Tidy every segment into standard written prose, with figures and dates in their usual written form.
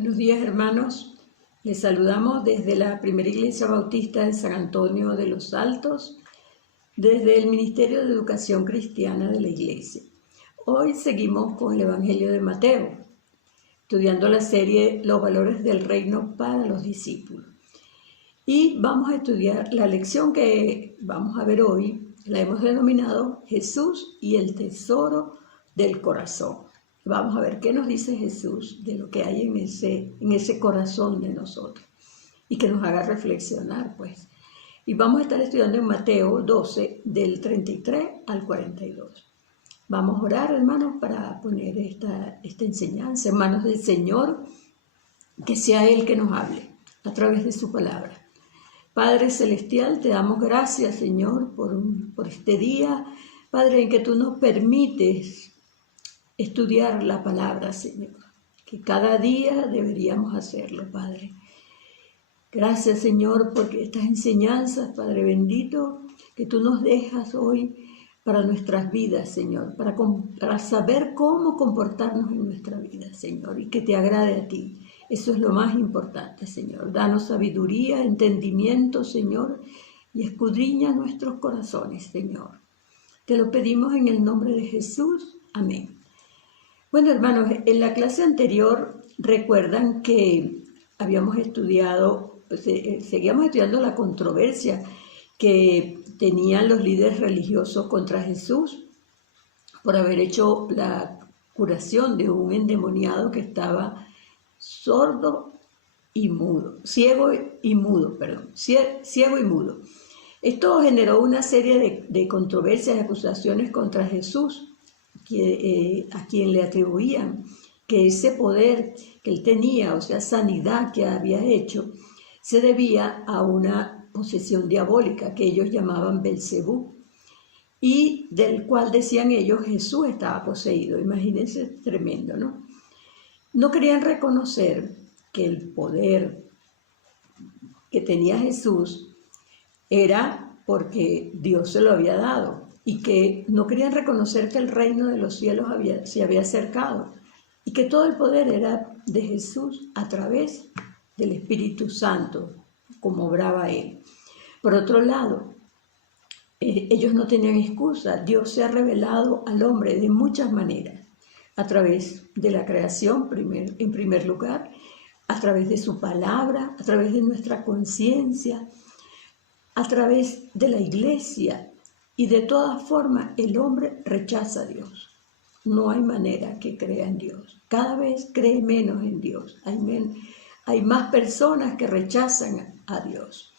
Buenos días, hermanos. Les saludamos desde la Primera Iglesia Bautista de San Antonio de los Altos, desde el Ministerio de Educación Cristiana de la Iglesia. Hoy seguimos con el Evangelio de Mateo, estudiando la serie Los valores del reino para los discípulos. Y vamos a estudiar la lección que vamos a ver hoy, la hemos denominado Jesús y el tesoro del corazón. Vamos a ver qué nos dice Jesús de lo que hay en ese corazón de nosotros y que nos haga reflexionar, pues. Y vamos a estar estudiando en Mateo 12, del 33 al 42. Vamos a orar, hermanos, para poner esta enseñanza en manos del Señor, que sea Él que nos hable a través de su palabra. Padre Celestial, te damos gracias, Señor, por este día, Padre, en que tú nos permites estudiar la palabra, Señor, que cada día deberíamos hacerlo, Padre. Gracias, Señor, porque estas enseñanzas, Padre bendito, que tú nos dejas hoy para nuestras vidas, Señor, para saber cómo comportarnos en nuestra vida, Señor, y que te agrade a ti. Eso es lo más importante, Señor. Danos sabiduría, entendimiento, Señor, y escudriña nuestros corazones, Señor. Te lo pedimos en el nombre de Jesús. Amén. Bueno, hermanos, en la clase anterior recuerdan que habíamos estudiado, seguíamos estudiando la controversia que tenían los líderes religiosos contra Jesús por haber hecho la curación de un endemoniado que estaba ciego y mudo. Esto generó una serie de controversias y acusaciones contra Jesús, a quien le atribuían que ese poder que él tenía, o sea, sanidad que había hecho, se debía a una posesión diabólica que ellos llamaban Belcebú, y del cual decían ellos Jesús estaba poseído. Imagínense, tremendo, ¿no? No querían reconocer que el poder que tenía Jesús era porque Dios se lo había dado, y que no querían reconocer que el reino de los cielos se había acercado y que todo el poder era de Jesús a través del Espíritu Santo, como obraba Él. Por otro lado, ellos no tenían excusa. Dios se ha revelado al hombre de muchas maneras, a través de la creación, en primer lugar, a través de su palabra, a través de nuestra conciencia, a través de la iglesia. Y de todas formas, el hombre rechaza a Dios. No hay manera que crea en Dios. Cada vez cree menos en Dios. Hay más personas que rechazan a Dios.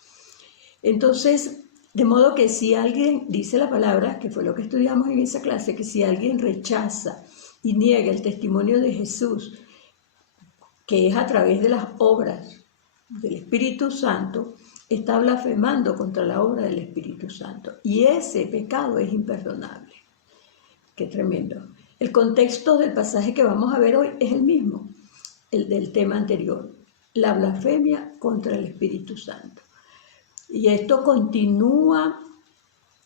Entonces, de modo que si alguien, dice la palabra, que fue lo que estudiamos en esa clase, que si alguien rechaza y niega el testimonio de Jesús, que es a través de las obras del Espíritu Santo, está blasfemando contra la obra del Espíritu Santo. Y ese pecado es imperdonable. Qué tremendo. El contexto del pasaje que vamos a ver hoy es el mismo, el del tema anterior. La blasfemia contra el Espíritu Santo. Y esto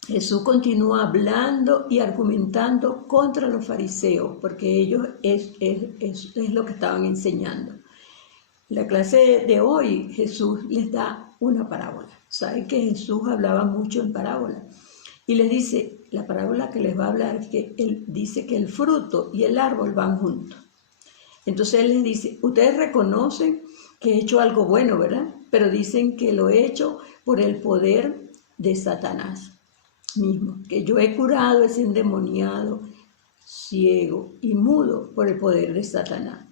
Jesús continúa hablando y argumentando contra los fariseos, porque ellos es lo que estaban enseñando. En la clase de hoy Jesús les da una parábola. Saben que Jesús hablaba mucho en parábola. Y les dice, la parábola que les va a hablar es que Él dice que el fruto y el árbol van juntos. Entonces Él les dice, ustedes reconocen que he hecho algo bueno, ¿verdad? Pero dicen que lo he hecho por el poder de Satanás mismo. Que yo he curado ese endemoniado, ciego y mudo por el poder de Satanás.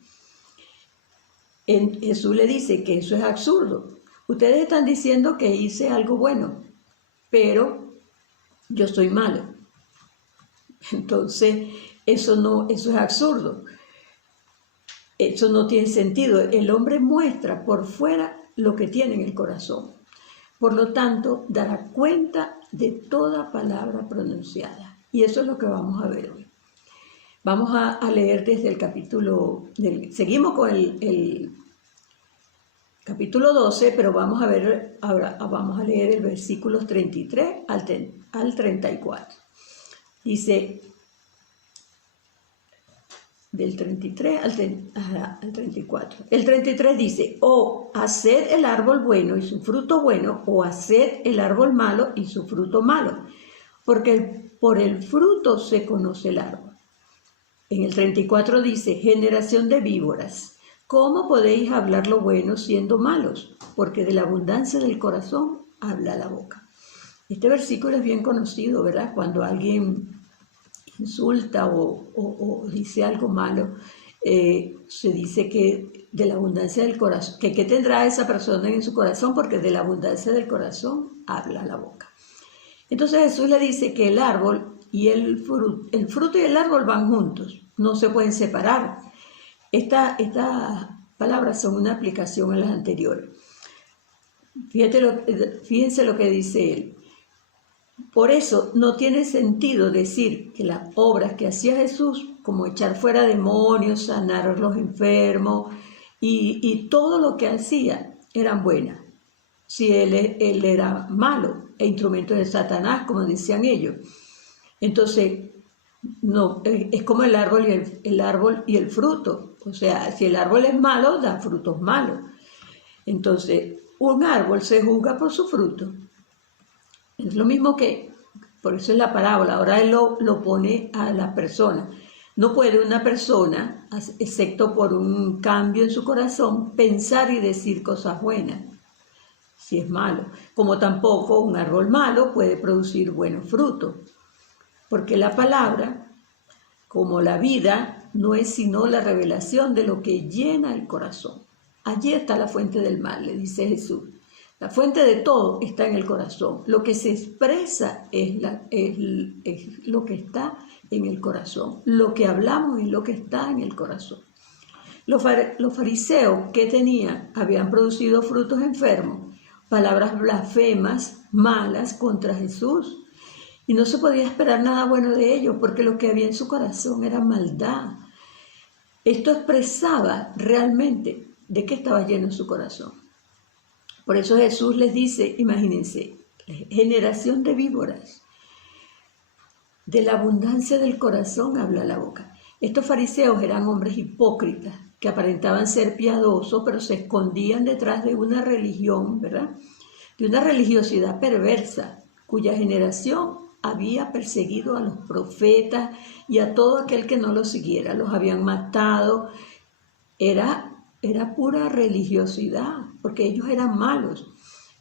Jesús le dice que eso es absurdo. Ustedes están diciendo que hice algo bueno, pero yo soy malo. Entonces, eso es absurdo. Eso no tiene sentido. El hombre muestra por fuera lo que tiene en el corazón. Por lo tanto, dará cuenta de toda palabra pronunciada. Y eso es lo que vamos a ver hoy. Vamos a leer desde el capítulo, seguimos con el capítulo 12, pero vamos a leer el versículos 33 al 34. Dice, del 33 al 34. El 33 dice, o haced el árbol bueno y su fruto bueno, o haced el árbol malo y su fruto malo, porque por el fruto se conoce el árbol. En el 34 dice, generación de víboras, ¿cómo podéis hablar lo bueno siendo malos? Porque de la abundancia del corazón habla la boca. Este versículo es bien conocido, ¿verdad? Cuando alguien insulta o dice algo malo, se dice que de la abundancia del corazón, que qué tendrá esa persona en su corazón, porque de la abundancia del corazón habla la boca. Entonces Jesús le dice que el árbol y el fruto y el árbol van juntos, no se pueden separar. Estas palabras son una aplicación a las anteriores. Fíjense lo que dice él. Por eso no tiene sentido decir que las obras que hacía Jesús, como echar fuera demonios, sanar a los enfermos y todo lo que hacía, eran buenas. Si él era malo e instrumento de Satanás, como decían ellos. Entonces, no, es como el árbol y el fruto. O sea, si el árbol es malo, da frutos malos. Entonces, un árbol se juzga por su fruto. Es lo mismo que, por eso es la parábola, ahora él lo pone a la persona. No puede una persona, excepto por un cambio en su corazón, pensar y decir cosas buenas, si es malo. Como tampoco un árbol malo puede producir buenos frutos. Porque la palabra, como la vida, no es sino la revelación de lo que llena el corazón. Allí está la fuente del mal, le dice Jesús. La fuente de todo está en el corazón. Lo que se expresa es lo que está en el corazón. Lo que hablamos es lo que está en el corazón. Los fariseos, ¿qué tenían? Habían producido frutos enfermos, palabras blasfemas, malas contra Jesús. Y no se podía esperar nada bueno de ellos, porque lo que había en su corazón era maldad. Esto expresaba realmente de qué estaba lleno su corazón. Por eso Jesús les dice, imagínense, generación de víboras, de la abundancia del corazón habla la boca. Estos fariseos eran hombres hipócritas que aparentaban ser piadosos, pero se escondían detrás de una religión, ¿verdad? De una religiosidad perversa, cuya generación había perseguido a los profetas y a todo aquel que no los siguiera. Los habían matado. Era pura religiosidad, porque ellos eran malos.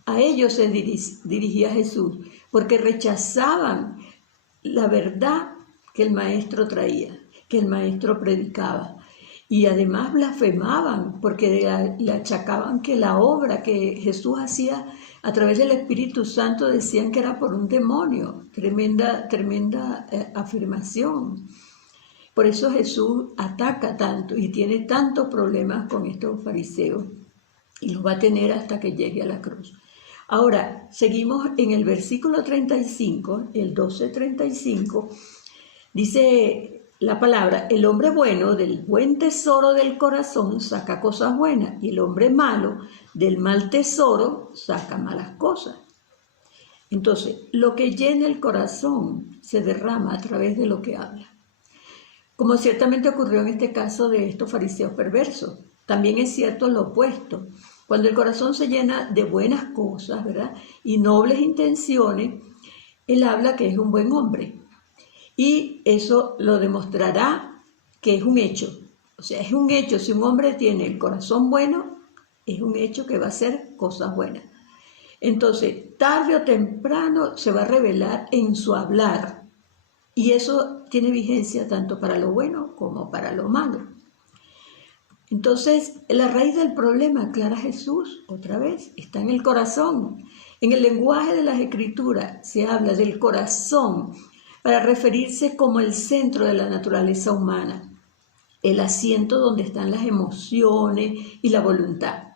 A ellos se dirigía Jesús, porque rechazaban la verdad que el maestro traía, que el maestro predicaba. Y además blasfemaban, porque le achacaban que la obra que Jesús hacía a través del Espíritu Santo decían que era por un demonio. Tremenda afirmación. Por eso Jesús ataca tanto y tiene tantos problemas con estos fariseos y los va a tener hasta que llegue a la cruz. Ahora, seguimos en el versículo 35, el 12:35, dice la palabra, el hombre bueno del buen tesoro del corazón saca cosas buenas y el hombre malo del mal tesoro saca malas cosas. Entonces, lo que llena el corazón se derrama a través de lo que habla. Como ciertamente ocurrió en este caso de estos fariseos perversos. También es cierto lo opuesto. Cuando el corazón se llena de buenas cosas, ¿verdad? Y nobles intenciones, él habla que es un buen hombre. Y eso lo demostrará que es un hecho. O sea, es un hecho. Si un hombre tiene el corazón bueno, es un hecho que va a hacer cosas buenas. Entonces, tarde o temprano se va a revelar en su hablar. Y eso tiene vigencia tanto para lo bueno como para lo malo. Entonces, la raíz del problema, aclara Jesús, otra vez, está en el corazón. En el lenguaje de las Escrituras se habla del corazón para referirse como el centro de la naturaleza humana, el asiento donde están las emociones y la voluntad.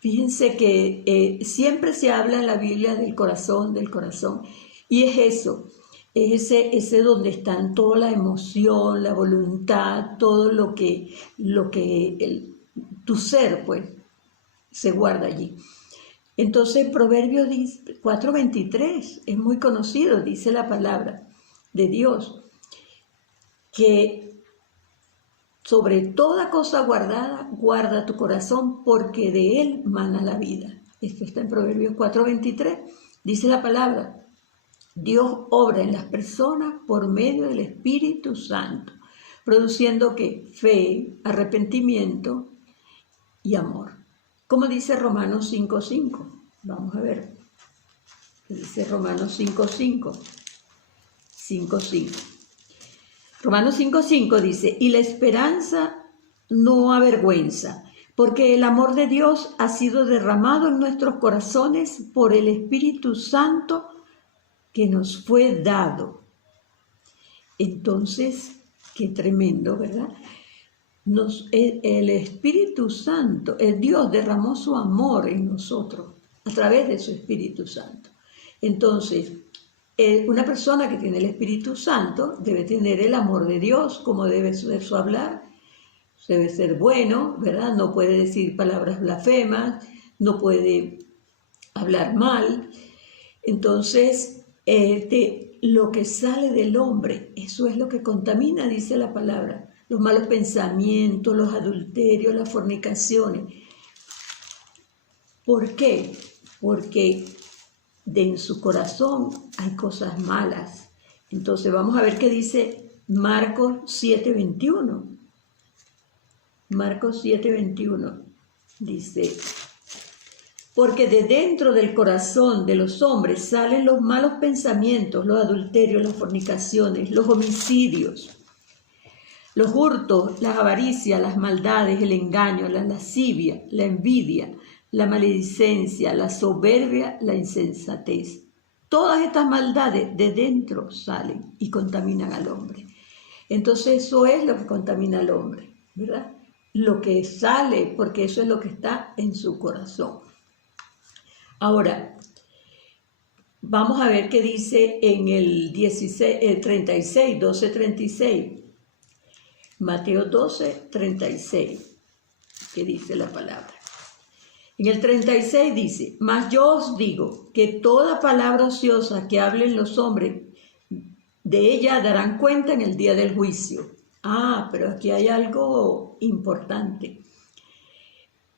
Fíjense que siempre se habla en la Biblia del corazón, y es eso. Es ese donde están toda la emoción, la voluntad, todo lo que tu ser, pues, se guarda allí. Entonces, Proverbios 4:23 es muy conocido, dice la palabra de Dios, que sobre toda cosa guardada, guarda tu corazón, porque de él mana la vida. Esto está en Proverbios 4:23. Dice la palabra: Dios obra en las personas por medio del Espíritu Santo, produciendo ¿qué? Fe, arrepentimiento y amor. Como dice Romanos 5:5. Vamos a ver. Dice Romanos 5:5. 5:5. Romanos 5:5 dice: y la esperanza no avergüenza, porque el amor de Dios ha sido derramado en nuestros corazones por el Espíritu Santo que nos fue dado. Entonces, qué tremendo, ¿verdad? El Espíritu Santo, el Dios derramó su amor en nosotros a través de su Espíritu Santo. Entonces, una persona que tiene el Espíritu Santo debe tener el amor de Dios, como debe ser su hablar. Debe ser bueno, ¿verdad? No puede decir palabras blasfemas, no puede hablar mal. Entonces, lo que sale del hombre, eso es lo que contamina, dice la palabra. Los malos pensamientos, los adulterios, las fornicaciones. ¿Por qué? Porque en su corazón hay cosas malas. Entonces vamos a ver qué dice Marcos 7:21. Marcos 7:21 dice: porque de dentro del corazón de los hombres salen los malos pensamientos, los adulterios, las fornicaciones, los homicidios, los hurtos, las avaricias, las maldades, el engaño, la lascivia, la envidia, la maledicencia, la soberbia, la insensatez. Todas estas maldades de dentro salen y contaminan al hombre. Entonces eso es lo que contamina al hombre, ¿verdad? Lo que sale, porque eso es lo que está en su corazón. Ahora, vamos a ver qué dice en el 12:36. Mateo 12:36, que dice la palabra. En el 36 dice: mas yo os digo que toda palabra ociosa que hablen los hombres, de ella darán cuenta en el día del juicio. Pero aquí hay algo importante.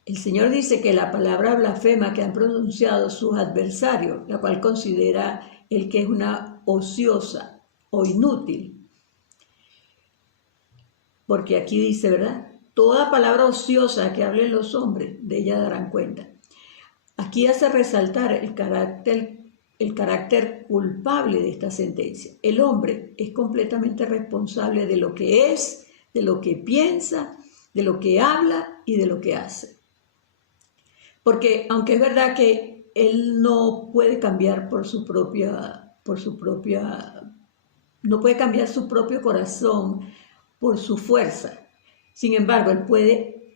El Señor dice que la palabra blasfema que han pronunciado sus adversarios, la cual considera el que es una ociosa o inútil. Porque aquí dice, ¿verdad? Toda palabra ociosa que hablen los hombres, de ella darán cuenta. Aquí hace resaltar el carácter culpable de esta sentencia. El hombre es completamente responsable de lo que es, de lo que piensa, de lo que habla y de lo que hace. Porque aunque es verdad que él no puede cambiar no puede cambiar su propio corazón por su fuerza. Sin embargo, él puede,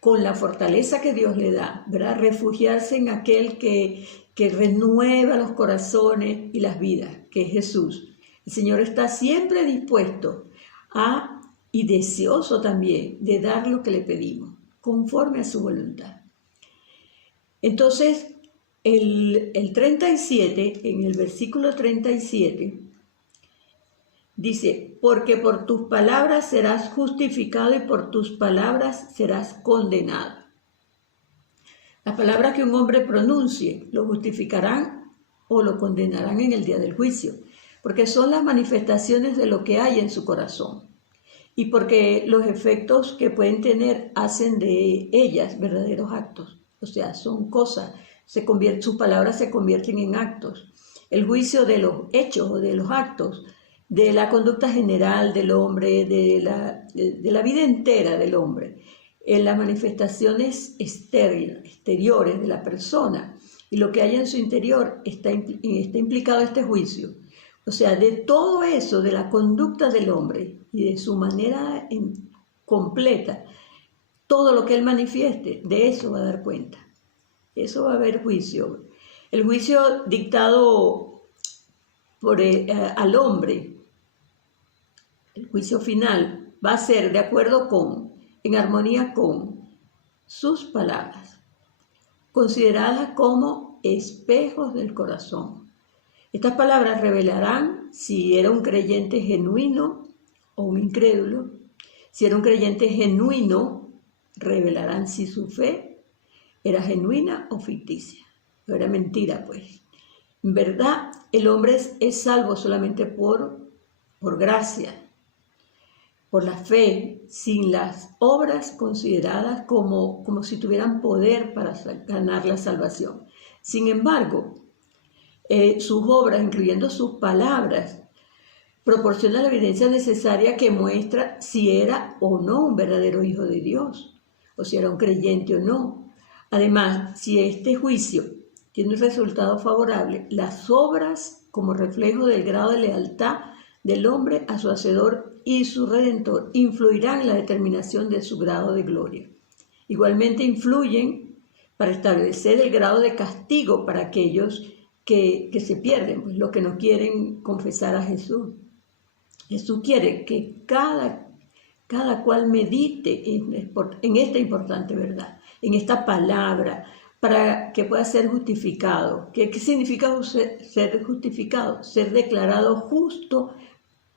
con la fortaleza que Dios le da, ¿verdad?, refugiarse en aquel que renueva los corazones y las vidas, que es Jesús. El Señor está siempre dispuesto y deseoso también de dar lo que le pedimos, conforme a su voluntad. Entonces, el 37, en el versículo 37, dice: porque por tus palabras serás justificado y por tus palabras serás condenado. Las palabras que un hombre pronuncie lo justificarán o lo condenarán en el día del juicio, porque son las manifestaciones de lo que hay en su corazón y porque los efectos que pueden tener hacen de ellas verdaderos actos. O sea, son cosas, sus palabras se convierten en actos. El juicio de los hechos o de los actos, de la conducta general del hombre, de la vida entera del hombre, en las manifestaciones exteriores de la persona y lo que hay en su interior está implicado este juicio. O sea, de todo eso, de la conducta del hombre y de su manera completa, todo lo que él manifieste, de eso va a dar cuenta. Eso va a haber juicio. El juicio dictado al hombre, el juicio final, va a ser de acuerdo en armonía con sus palabras, consideradas como espejos del corazón. Estas palabras revelarán si era un creyente genuino o un incrédulo, Si era un creyente genuino, revelarán si su fe era genuina o ficticia. No era mentira, pues. En verdad, el hombre es salvo solamente por gracia, por la fe, sin las obras consideradas como si tuvieran poder para ganar la salvación. Sin embargo, sus obras, incluyendo sus palabras, proporciona la evidencia necesaria que muestra si era o no un verdadero hijo de Dios, o si era un creyente o no. Además, si este juicio tiene un resultado favorable, las obras, como reflejo del grado de lealtad del hombre a su Hacedor y su Redentor, influirán en la determinación de su grado de gloria. Igualmente influyen para establecer el grado de castigo para aquellos que se pierden, pues los que no quieren confesar a Jesús. Jesús quiere que cada cual medite en esta importante verdad, en esta palabra, para que pueda ser justificado. ¿Qué significa ser justificado? Ser declarado justo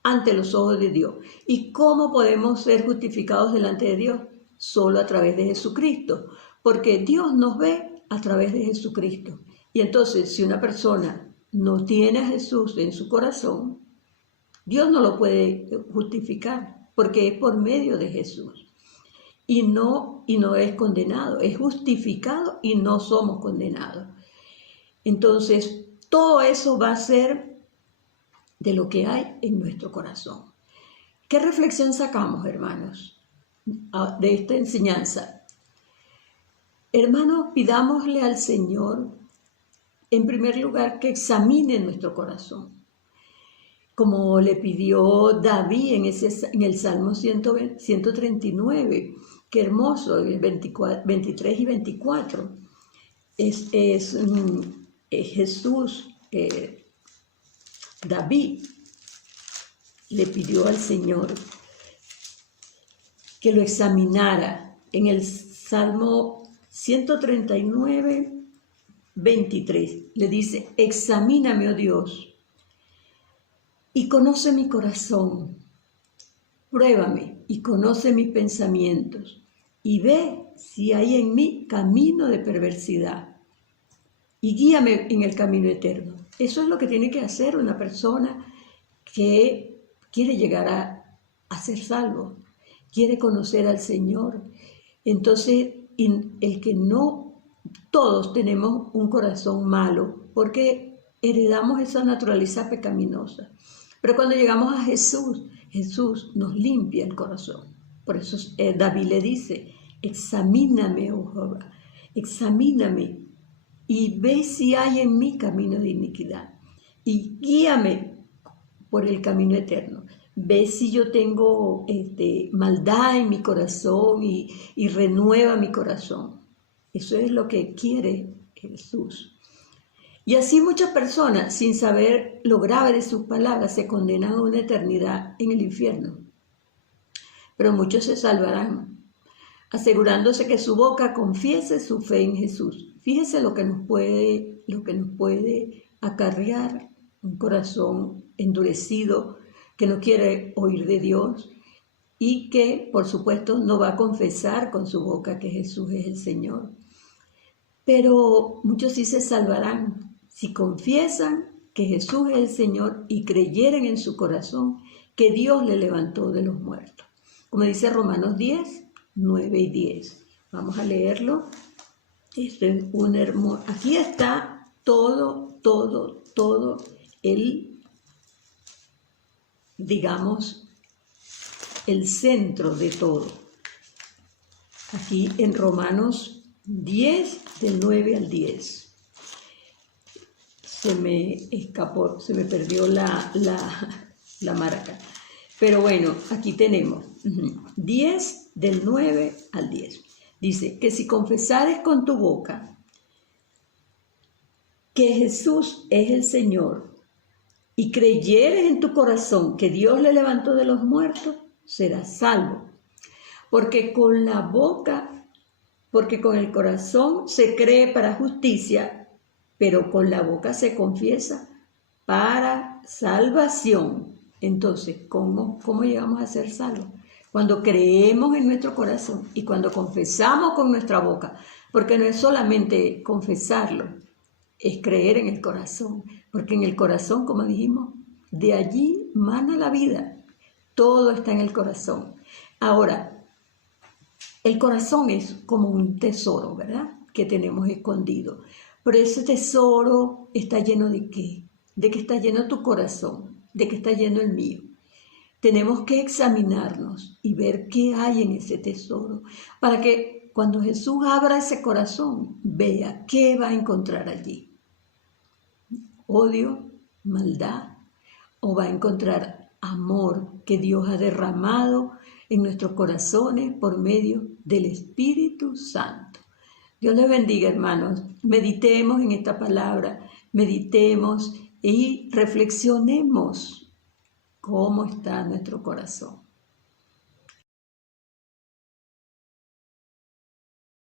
ante los ojos de Dios. ¿Y cómo podemos ser justificados delante de Dios? Solo a través de Jesucristo, porque Dios nos ve a través de Jesucristo. Y entonces, si una persona no tiene a Jesús en su corazón, Dios no lo puede justificar, porque es por medio de Jesús. Y no es condenado, es justificado y no somos condenados. Entonces, todo eso va a ser de lo que hay en nuestro corazón. ¿Qué reflexión sacamos, hermanos, de esta enseñanza? Hermanos, pidámosle al Señor, en primer lugar, que examine nuestro corazón, como le pidió David en el Salmo 139. Qué hermoso, el 23 y 24. Es Jesús, David le pidió al Señor que lo examinara. En el Salmo 139, 23, le dice: examíname, oh Dios, y conoce mi corazón. Pruébame y conoce mis pensamientos, y ve si hay en mí camino de perversidad, y guíame en el camino eterno. Eso es lo que tiene que hacer una persona que quiere llegar a ser salvo, quiere conocer al Señor. Entonces, el que no, todos tenemos un corazón malo, porque heredamos esa naturaleza pecaminosa. Pero cuando llegamos a Jesús, Jesús nos limpia el corazón. Por eso David le dice: examíname, oh Jehová, examíname y ve si hay en mí camino de iniquidad, y guíame por el camino eterno. Ve si yo tengo maldad en mi corazón y renueva mi corazón. Eso es lo que quiere Jesús. Y así muchas personas, sin saber lo grave de sus palabras, se condenan a una eternidad en el infierno. Pero muchos se salvarán, asegurándose que su boca confiese su fe en Jesús. Fíjese lo que nos puede acarrear un corazón endurecido que no quiere oír de Dios y que, por supuesto, no va a confesar con su boca que Jesús es el Señor. Pero muchos sí se salvarán si confiesan que Jesús es el Señor y creyeren en su corazón que Dios le levantó de los muertos. Como dice Romanos 10, 9 y 10. Vamos a leerlo. Esto es un hermoso. Aquí está todo el centro de todo. Aquí en Romanos 10, del 9 al 10. Se me escapó, se me perdió la marca. Pero bueno, aquí tenemos 10, del 9 al 10. Dice que si confesares con tu boca que Jesús es el Señor y creyeres en tu corazón que Dios le levantó de los muertos, serás salvo. Porque con el corazón se cree para justicia, pero con la boca se confiesa para salvación. Entonces, ¿cómo llegamos a ser salvos? Cuando creemos en nuestro corazón y cuando confesamos con nuestra boca, porque no es solamente confesarlo, es creer en el corazón, porque en el corazón, como dijimos, de allí mana la vida. Todo está en el corazón. Ahora, el corazón es como un tesoro, ¿verdad? Que tenemos escondido. Pero ese tesoro está lleno ¿de qué? De que está lleno tu corazón, de que está lleno el mío. Tenemos que examinarnos y ver qué hay en ese tesoro, para que cuando Jesús abra ese corazón, vea qué va a encontrar allí. Odio, maldad, o va a encontrar amor que Dios ha derramado en nuestros corazones por medio del Espíritu Santo. Dios les bendiga, hermanos. Meditemos en esta palabra, meditemos y reflexionemos cómo está nuestro corazón.